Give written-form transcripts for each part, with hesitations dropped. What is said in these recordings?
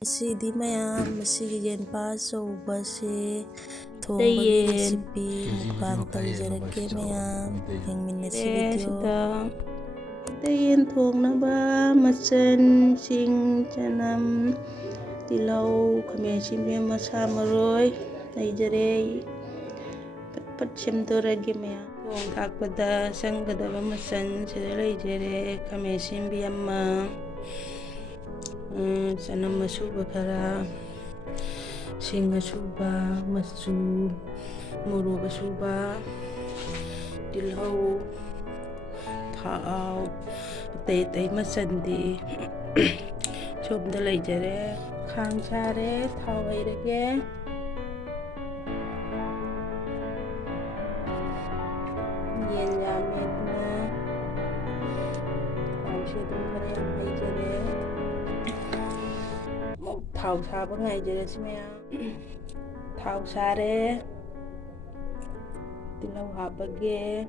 ꯉꯁꯤꯗꯤ ꯃꯌꯥꯝ ꯃꯁꯤꯒꯤ ꯌꯦꯟꯄꯥ ꯑꯆꯧꯕꯁꯦ ꯊꯣꯡꯕꯒꯤ ꯔꯦꯁꯤꯄꯤ ꯃꯨꯛꯕꯥꯡ ꯇꯧꯖꯔꯛꯀꯦ ꯃꯌꯥꯝ ꯌꯦꯡꯃꯤꯟꯅꯁꯤ ꯚꯤꯗꯤꯑꯣ꯫ ꯌꯦꯟ ꯊꯣꯡꯅꯕ ꯃꯆꯜꯁꯤꯡ ꯆꯅꯝ ꯇꯤꯜꯍꯧ ꯈꯥꯃꯦꯟ ꯑꯁꯤꯟꯕꯤ ꯃꯁꯥ ꯃꯔꯣꯏ ꯂꯩꯖꯔꯦ꯫ ꯄꯠ ꯁꯦꯝꯗꯣꯔꯒꯦ ꯃꯌꯥꯝ ꯊꯣꯡ ꯊꯥꯛꯄꯗ ꯆꯪꯒꯗꯕ ꯃꯆꯜ ꯁꯤꯗ ꯂꯩꯖꯔꯦ꯫ ꯈꯥꯃꯦꯟ ꯑꯁꯤꯟꯕꯤ ꯑꯃ, ꯆꯅꯝ ꯑꯁꯨꯕ ꯈꯔ, ꯁꯤꯡ ꯑꯁꯨꯕ, ꯃꯆꯨ, ꯃꯣꯔꯣꯛ ꯑꯁꯨꯕ, ꯇꯤꯜꯍꯧ, ꯊꯥꯎ, ꯑꯇꯩ ꯃꯆꯜꯗꯤ ꯁꯣꯝꯗ ꯂꯩꯖꯔꯦ꯫ ꯈꯥꯡ ꯁꯥꯔꯦ, ꯊꯥꯎ ꯍꯩꯔꯒꯦ꯫ ꯌꯦꯟ ꯌꯥꯝꯃꯦ ꯑꯗꯨꯅ ꯊꯥꯎꯁꯦ ꯑꯗꯨꯝ ꯈꯔ ꯌꯥꯝ ꯍꯩꯖꯔꯦ꯫ ꯊꯥꯎ ꯁꯥꯕ ꯉꯥꯏꯖꯔꯁꯤ ꯃꯌꯥꯝ꯫ ꯊꯥꯎ ꯁꯥꯔꯦ, ꯇꯤꯜꯍꯧ ꯍꯥꯞꯄꯒꯦ꯫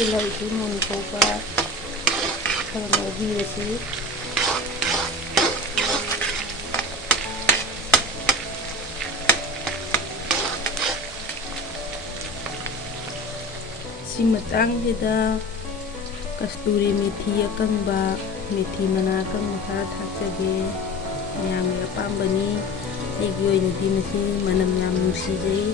ꯇꯤꯜꯍꯧꯁꯤ ꯃꯨꯟ ꯐꯥꯎꯕ ꯈꯔ ꯉꯧꯕꯤꯔꯁꯤ꯫ ꯁꯤ ꯃꯇꯥꯡꯁꯤꯗ ꯀꯁꯇꯨꯔꯤ ꯃꯦꯊꯤ ꯑꯀꯪꯕ, ꯃꯦꯊꯤ ꯃꯅꯥ ꯑꯀꯪꯕ ꯈꯔ ꯊꯥꯛꯆꯒꯦ꯫ ꯃꯌꯥꯝꯒꯤ ꯑꯄꯥꯝꯕꯅꯤ, ꯑꯩꯒꯤ ꯑꯣꯏꯅꯗꯤ ꯃꯁꯤ ꯃꯅꯝ ꯌꯥꯝ ꯅꯨꯡꯁꯤꯖꯩ꯫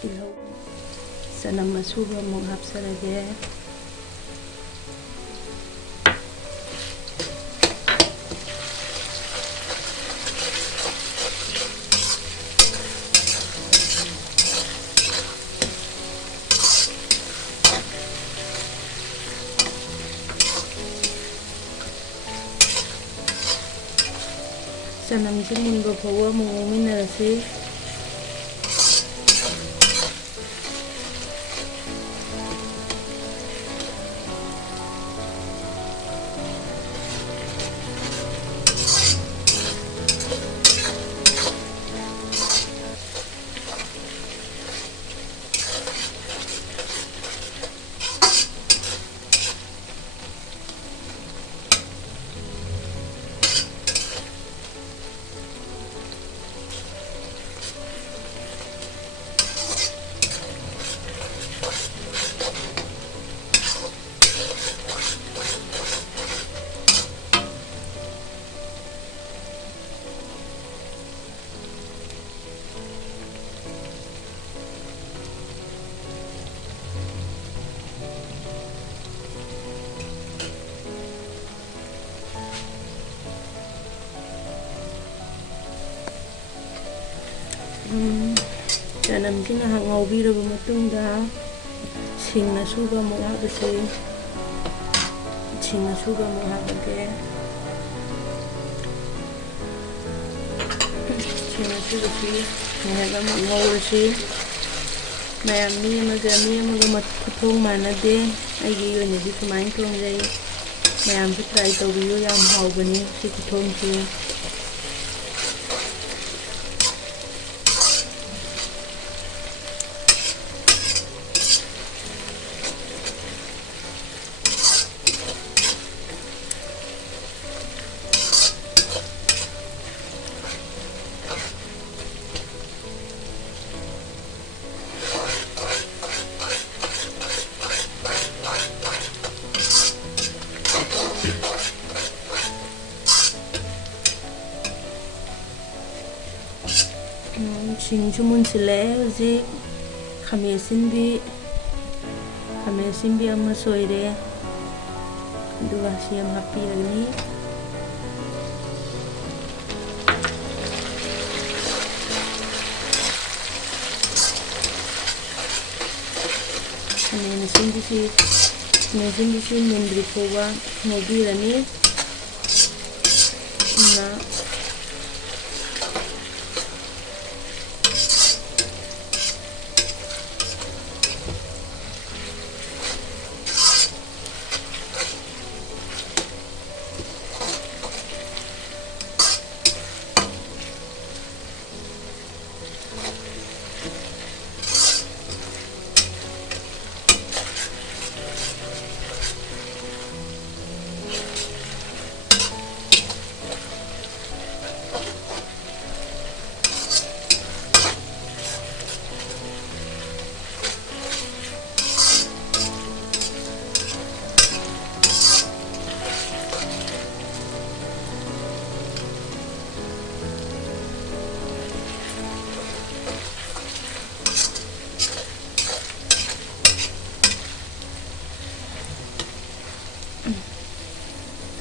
ꯇꯤꯜꯍꯧ, ꯆꯅꯝ ꯑꯁꯨꯕ ꯑꯃꯨꯛ ꯍꯥꯞꯆꯔꯒꯦ꯫ ꯆꯅꯝꯁꯤ ꯃꯨꯟꯕ ꯐꯥꯎꯕ ꯑꯃꯨꯛ ꯉꯧꯃꯤꯟꯅꯔꯁꯤ꯫ ꯆꯅꯝꯁꯤ ꯉꯥꯏꯍꯥꯛ ꯉꯧꯕꯤꯔꯕ ꯃꯇꯨꯡꯗ ꯁꯤꯡ ꯑꯁꯨꯕ ꯑꯃꯨꯛ ꯍꯥꯞꯄꯁꯤ꯫ ꯁꯤꯡ ꯑꯁꯨꯕ ꯑꯃꯨꯛ ꯍꯥꯞꯄꯒꯦ꯫ ꯁꯤꯡ ꯑꯁꯨꯕꯁꯤ ꯉꯥꯏꯍꯥꯛ ꯑꯃꯨꯛ ꯉꯧꯔꯁꯤ꯫ ꯃꯌꯥꯝ ꯃꯤ ꯑꯃꯒ ꯈꯨꯊꯣꯡ ꯃꯥꯟꯅꯗꯦ, ꯑꯩꯒꯤ ꯑꯣꯏꯅꯗꯤ ꯁꯨꯃꯥꯏꯅ ꯊꯣꯡꯖꯩ꯫ ꯃꯌꯥꯝꯁꯨ ꯇ꯭ꯔꯥꯏ ꯇꯧꯕꯤꯌꯨ, ꯌꯥꯝ ꯍꯥꯎꯕꯅꯤ ꯁꯤ ꯈꯨꯊꯣꯡꯁꯦ꯫ ꯁꯤꯡꯁꯨ ꯃꯨꯟꯁꯤꯜꯂꯛꯑꯦ ꯍꯧꯖꯤꯛ꯫ ꯈꯥꯃꯦꯟ ꯑꯁꯤꯟꯕꯤ ꯑꯃ ꯁꯣꯏꯔꯦ, ꯑꯗꯨꯒ ꯁꯤ ꯑꯃ ꯍꯥꯞꯄꯤꯔꯅꯤ꯫ ꯈꯥꯃꯦꯟꯁꯤꯟꯕꯤꯁꯤ ꯃꯨꯟꯗ꯭ꯔꯤ ꯐꯥꯎꯕ ꯉꯧꯕꯤꯔꯅꯤ.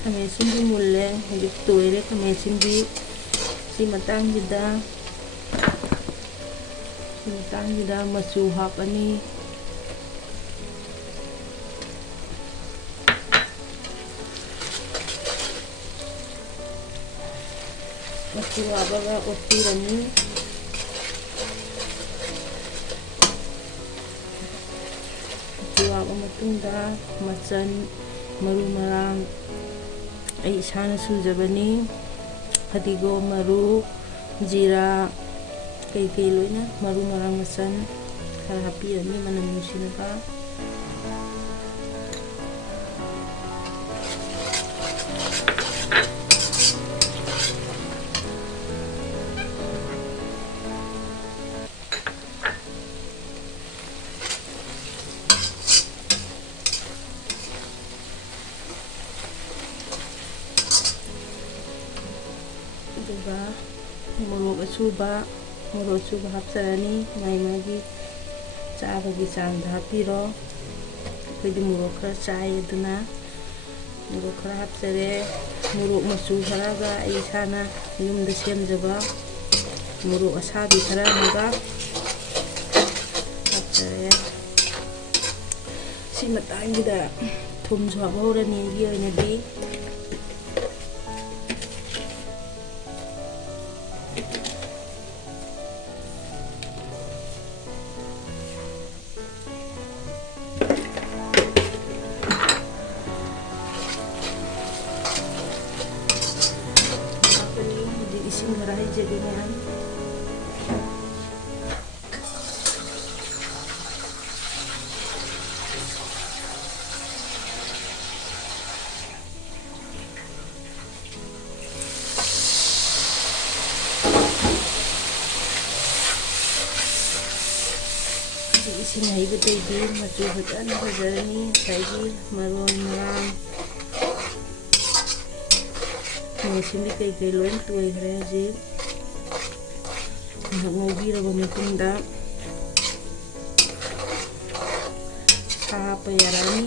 ꯈꯥꯃꯦꯟꯁꯤꯟꯕꯤ ꯃꯨꯜꯂꯦ, ꯍꯧꯖꯤꯛ ꯇꯣꯏꯔꯦ ꯈꯥꯃꯦꯟꯁꯤꯟꯕꯤ. ꯁꯤ ꯃꯇꯥꯡꯁꯤꯗ ꯃꯆꯨ ꯍꯥꯞꯄꯅꯤ. ꯃꯆꯨ ꯍꯥꯞꯄꯒ ꯑꯣꯠꯄꯤꯔꯅꯤ. ꯃꯆꯨ ꯍꯥꯞꯄ ꯃꯇꯨꯡꯗ ꯃꯆꯜ, ꯃꯔꯨ ꯃꯔꯥꯡ ꯑꯩ ꯏꯁꯥꯅ ꯁꯨꯖꯕꯅꯤ. ꯐꯗꯤꯒꯣꯝ ꯃꯔꯨ, ꯖꯤꯔꯥ ꯀꯩꯀꯩ ꯂꯣꯏꯅ ꯃꯔꯨ ꯃꯔꯥꯡ ꯃꯆꯜ ꯈꯔ ꯍꯥꯞꯄꯤꯔꯅꯤ ꯃꯅꯝ ꯅꯨꯡꯁꯤꯅꯕ. ꯑꯗꯨꯒ ꯃꯣꯔꯣꯛ ꯑꯁꯨꯕ ꯍꯥꯞꯆꯔꯅꯤ. ꯃꯥꯒꯤ ꯆꯥꯕꯒꯤ ꯆꯥꯡꯗ ꯍꯥꯞꯄꯤꯔꯣ. ꯑꯩꯈꯣꯏꯗꯤ ꯃꯣꯔꯣꯛ ꯈꯔ ꯆꯥꯏ, ꯑꯗꯨꯅ ꯃꯣꯔꯣꯛ ꯈꯔ ꯍꯥꯞꯆꯔꯦ. ꯃꯣꯔꯣꯛ ꯃꯆꯨ ꯈꯔꯒ ꯑꯩ ꯏꯁꯥꯅ ꯌꯨꯝꯗ ꯁꯦꯝꯖꯕ ꯃꯣꯔꯣꯛ ꯑꯁꯥꯕꯤ ꯈꯔ ꯑꯃꯒ ꯍꯥꯞꯆꯔꯦ. ꯁꯤ ꯃꯇꯥꯡꯁꯤꯗ ꯊꯨꯝꯁꯨ ꯍꯥꯞꯍꯧꯔꯅꯤ. ꯑꯩꯒꯤ ꯑꯣꯏꯅꯗꯤ इसिंग खरा हैजेगे मैम. इसिंग हैबदगी मचू फजन फजरनी साइगी मरोन मराम ꯃꯁꯤꯡꯗꯤ ꯀꯩꯀꯩ ꯂꯣꯏ ꯇꯣꯏꯈ꯭ꯔꯦ. ꯍꯧꯖꯤꯛ ꯉꯧꯕꯤꯔꯕ ꯃꯇꯨꯡꯗ ꯁꯥ ꯍꯥꯞꯄ ꯌꯥꯔꯅꯤ.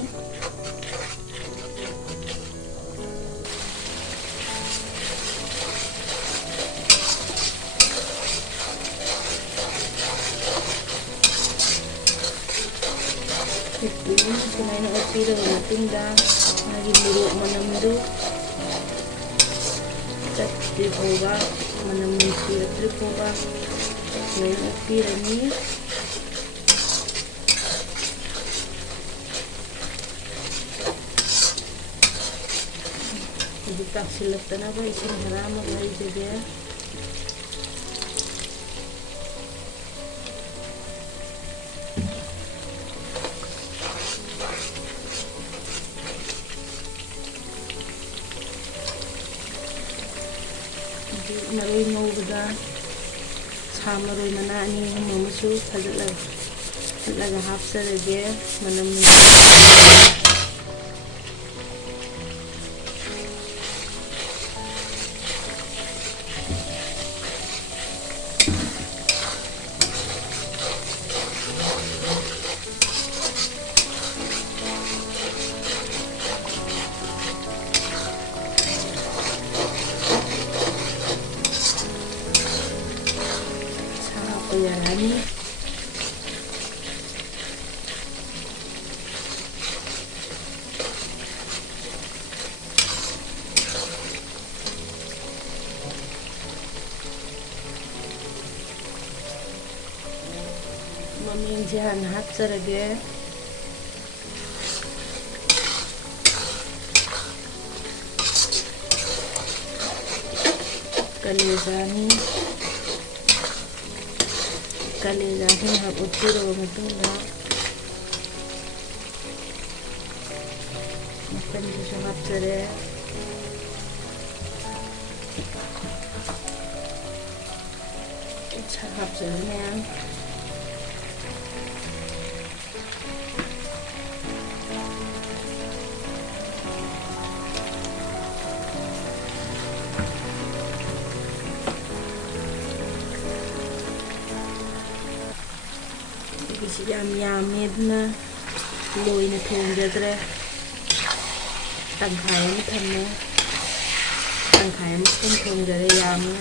ꯁꯨꯃꯥꯏꯅ ꯑꯣꯠꯄꯤꯔꯕ ꯃꯇꯨꯡꯗ ꯃꯥꯒꯤ ꯃꯣꯔꯣꯛ ꯃꯅꯝꯗꯨ ꯆꯠꯇ꯭ꯔꯤ ꯐꯥꯎꯕ, ꯃꯅꯝ ꯅꯨꯡꯁꯤꯔꯛꯇ꯭ꯔꯤ ꯐꯥꯎꯕ ꯂꯣꯏꯅ ꯑꯣꯠꯄꯤꯔꯅꯤ. ꯍꯧꯖꯤꯛ ꯇꯥꯁꯤꯜꯂꯛꯇꯅꯕ ꯏꯁꯤꯡ ꯈꯔ ꯑꯃꯒ ꯍꯩꯖꯒꯦ. ꯃꯔꯣꯏ ꯉꯧꯕꯗ ꯁꯥ ꯃꯔꯣꯏ ꯃꯅꯥ 2-3 ꯑꯃꯁꯨ ꯐꯖꯠꯂꯒ ꯍꯥꯞꯆꯔꯒꯦ. ꯃꯅꯝ yarani. ꯃꯃꯦꯡꯁꯦ ꯍꯥꯟꯅ ꯍꯥꯞꯆꯔꯒꯦ꯫ ꯀꯂꯦꯖꯥꯅꯤ꯫ ꯀꯂꯦꯖꯥꯁꯤ ꯉꯥꯏꯍꯥꯛ ꯎꯠꯄꯤꯔꯕ ꯃꯇꯨꯡꯗ ꯃꯆꯜꯁꯤꯁꯨ ꯍꯥꯞꯆꯔꯦ꯫ hapsene. Yummy aduna loina thongjadre tangkhai am thamne tangkhai am thongjare yummy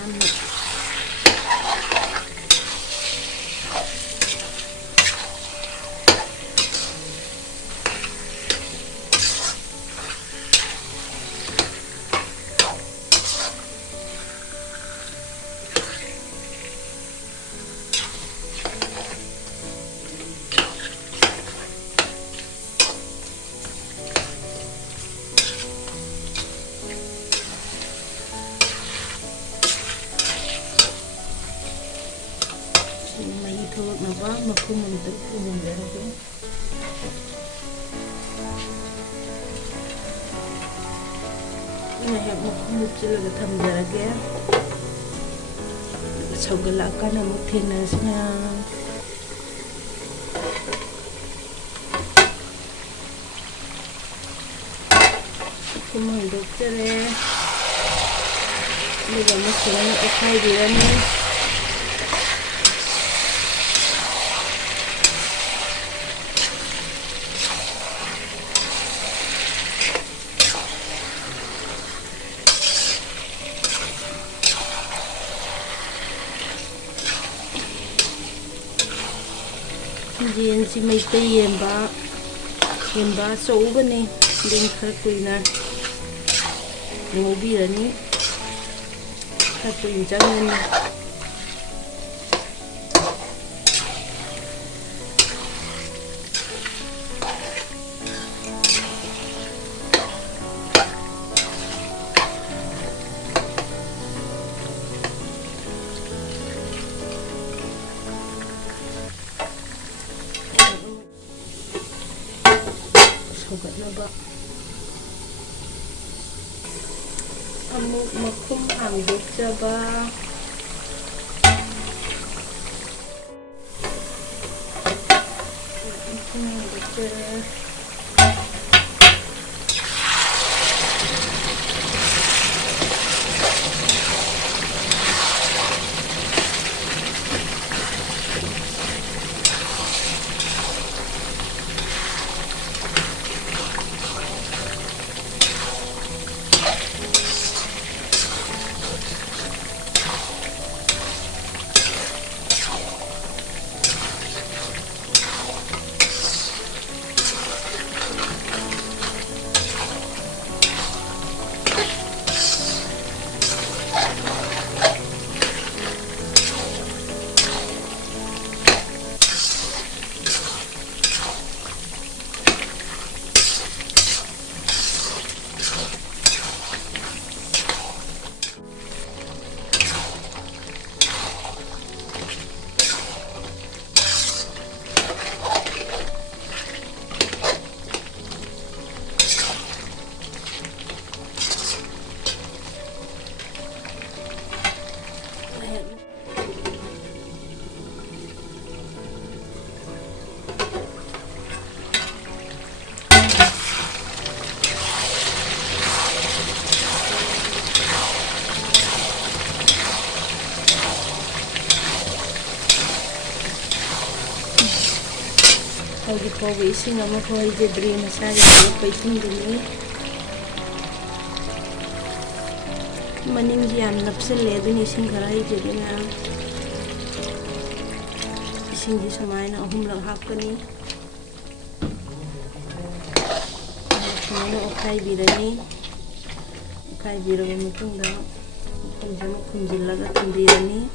thoknaba makhum amta phunjarage ina hek makhum chilaga thamjarage sawgala kana mu thenasna kumang doktere liga masana akai dirani jensi maitai yemba chouba ne din khar kuina ngobirani khar kuin jangani sogatnaba amuk makhum hangdokjaba Hagi faw ising ama ko hijadri masari ko paising dini maning jam napsale dun ising khara hijadina ising di samaina ahum lang hapkani ano okay birani okay biraga matungda kumjama kumjillaga tambirani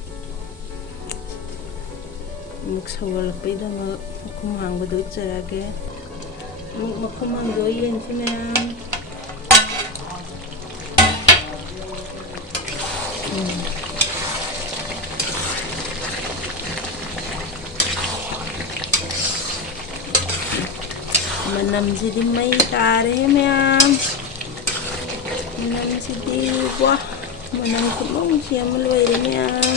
ꯑꯃꯨꯛ ꯁꯧꯒꯠꯂꯛꯄꯩꯗꯃꯛ ꯃꯈꯨꯝ ꯍꯥꯡꯕꯗꯣ ꯎꯠꯆꯔꯒꯦ. ꯑꯃꯨꯛ ꯃꯈꯨꯝ ꯍꯥꯡꯗꯣꯛꯑ ꯌꯦꯡꯁꯤ ꯃꯌꯥꯝ. ꯃꯅꯝꯁꯤꯗꯤ ꯃꯩ ꯇꯥꯔꯦ ꯃꯌꯥꯝ. ꯃꯅꯝꯁꯤꯗꯤ ꯋꯥ, ꯃꯅꯝ ꯈꯨꯠꯅꯨꯡꯁꯤ ꯑꯃ ꯂꯣꯏꯔꯦ ꯃꯌꯥꯝ.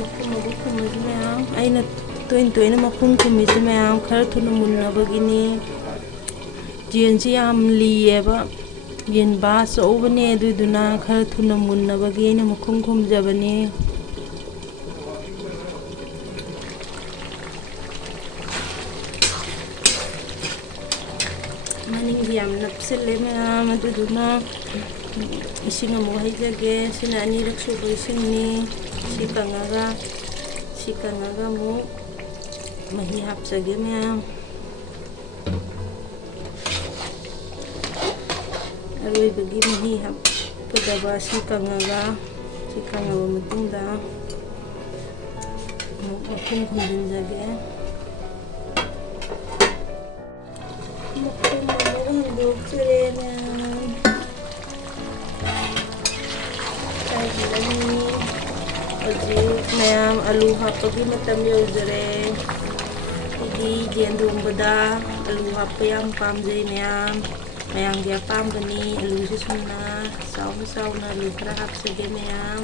ꯃꯈꯨꯝ ꯈꯨꯝꯕꯁꯤ ꯃꯌꯥꯝ, ꯑꯩꯅ ꯇꯣꯏꯅ ꯃꯈꯨꯝ ꯈꯨꯝꯃꯤꯁꯤ ꯃꯌꯥꯝ ꯈꯔ ꯊꯨꯅ ꯃꯨꯟꯅꯕꯒꯤꯅꯤ. ꯌꯦꯟꯁꯤ ꯌꯥꯝ ꯂꯤꯌꯦꯕ, ꯌꯦꯟꯕꯥ ꯑꯆꯧꯕꯅꯦ, ꯑꯗꯨꯗꯨꯅ ꯈꯔ ꯊꯨꯅ ꯃꯨꯟꯅꯕꯒꯤ ꯑꯩꯅ ꯃꯈꯨꯝ ꯈꯨꯝꯖꯕꯅꯤ. ꯃꯅꯤꯡꯗꯤ ꯌꯥꯝ ꯅꯞꯁꯤꯜꯂꯦ ꯃꯌꯥꯝ, ꯑꯗꯨꯗꯨꯅ ꯏꯁꯤꯡ ꯑꯃꯨꯛ ꯍꯩꯖꯒꯦ. ꯁꯤꯅ ꯑꯅꯤꯔꯛ ꯁꯨꯕ ꯏꯁꯤꯡꯅꯤ. ꯁꯤ ꯀꯪꯉꯒ ꯑꯃꯨꯛ ꯃꯍꯤ ꯍꯥꯞꯆꯒꯦ ꯃꯌꯥꯝ. ꯑꯔꯣꯏꯕꯒꯤ ꯃꯍꯤ ꯍꯥꯞꯀꯗꯕ. ꯁꯤ ꯀꯪꯉꯕ ꯃꯇꯨꯡꯗ ꯑꯃꯨꯛ ꯃꯈꯨꯝ ꯈꯨꯝꯖꯤꯟꯖꯒꯦ. ꯃꯈꯨꯝ ꯑꯃꯨꯛ ꯍꯥꯡꯗꯣꯛꯆꯔꯦ ꯃꯌꯥꯝ. ꯆꯥꯏꯕꯤꯔꯅꯤ. ꯍꯧꯖꯤꯛ ꯃꯌꯥꯝ ꯑꯂꯨ ꯍꯥꯞꯄꯒꯤ ꯃꯇꯝ ꯌꯧꯖꯔꯦ. ꯑꯩꯗꯤ ꯌꯦꯟ ꯊꯣꯡꯕꯗ ꯑꯂꯨ ꯍꯥꯞꯄ ꯌꯥꯝ ꯄꯥꯝꯖꯩ ꯃꯌꯥꯝ. ꯃꯌꯥꯝꯒꯤ ꯑꯄꯥꯝꯕꯅꯤ. ꯑꯂꯨꯁꯤ ꯁꯨꯝꯅ ꯆꯥꯎꯅ ꯑꯂꯨ ꯈꯔ ꯍꯥꯞꯆꯒꯦ ꯃꯌꯥꯝ.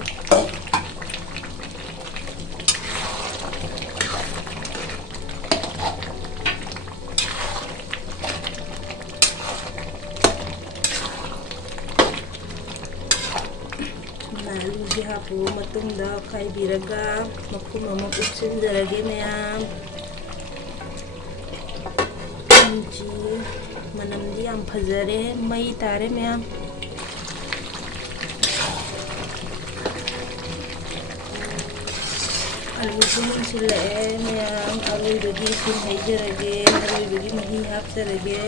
ꯑꯂꯨꯁꯤ ꯍꯥꯞꯄꯕ ꯃꯇꯨꯡꯗ ꯈꯥꯏꯕꯤꯔꯒ ꯃꯈꯨꯝ ꯑꯃ ꯀꯨꯞꯁꯤꯟꯖꯔꯒꯦ ꯃꯌꯥꯝ. ꯃꯅꯝꯗꯤ ꯌꯥꯝ ꯐꯖꯔꯦ, ꯃꯩ ꯇꯥꯔꯦ ꯃꯌꯥꯝ. ꯑꯂꯨꯁꯤ ꯃꯨꯟꯁꯤꯜꯂꯛꯑꯦ ꯃꯌꯥꯝ. ꯑꯔꯣꯏꯕꯒꯤ ꯏꯁꯤꯡ ꯍꯩꯖꯔꯒꯦ. ꯑꯔꯣꯏꯕꯒꯤ ꯃꯍꯤ ꯍꯥꯞꯆꯔꯒꯦ.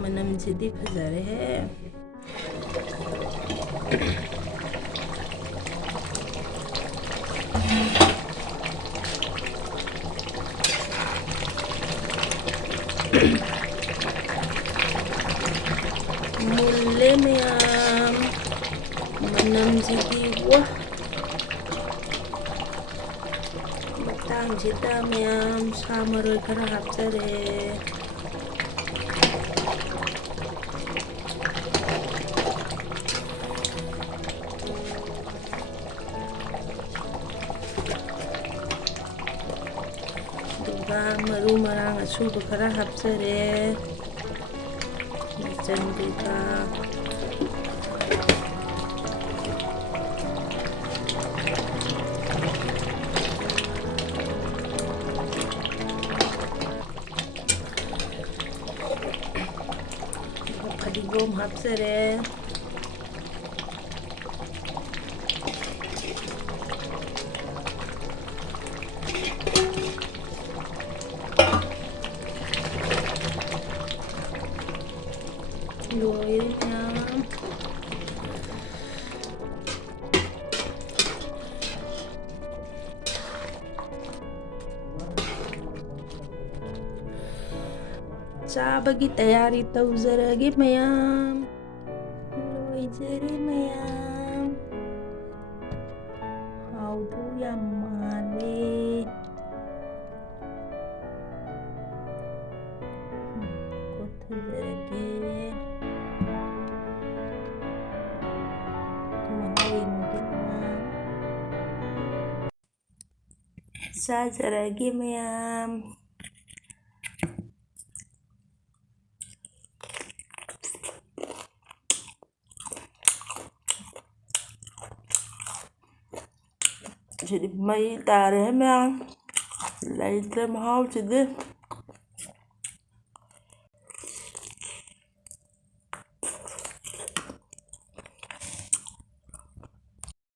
ꯃꯅꯝꯁꯤꯗꯤ ꯐꯖꯔꯦꯍꯦ. ꯃꯨꯜꯂꯦ ꯃꯌꯥꯝ. ꯃꯅꯝꯁꯤꯗꯤ ꯋꯥ. ꯃꯇꯥꯡꯁꯤꯗ ꯃꯌꯥꯝ ꯁꯥ ꯃꯔꯣꯏ ꯈꯔ ꯍꯥꯞꯆꯔꯦ. ꯑꯗꯨꯒ ꯃꯔꯨ ꯃꯔꯥꯡ ꯑꯁꯨꯕ ꯈꯔ ꯍꯥꯞꯆꯔꯦ. ꯃꯆꯜ ꯀꯩꯀꯥ. ꯐꯗꯤꯒꯣꯝ ꯍꯥꯞꯆꯔꯦ. ꯂꯣꯏꯔꯦ ꯃꯌꯥꯝ. ꯆꯥꯕꯒꯤ ꯇꯌꯥꯔꯤ ꯇꯧꯖꯔꯒꯦ ꯃꯌꯥꯝ. ꯂꯣꯏꯖꯔꯦ ꯃꯌꯥꯝ. ꯍꯥꯎꯗꯧ ꯌꯥꯝ ꯃꯥꯜꯂꯦ. ꯀꯣꯠꯊꯖꯔꯒꯦ. ꯃꯍꯥꯎ ꯌꯦꯡꯉꯒꯦ ꯃꯌꯥꯝ. ꯆꯥꯖꯔꯒꯦ ꯃꯌꯥꯝ. ꯁꯤꯗꯤ ꯃꯩ ꯇꯥꯔꯦ ꯃꯌꯥꯝ. ꯂꯩꯇ꯭ꯔꯦ ꯃꯍꯥꯎꯁꯤꯗꯤ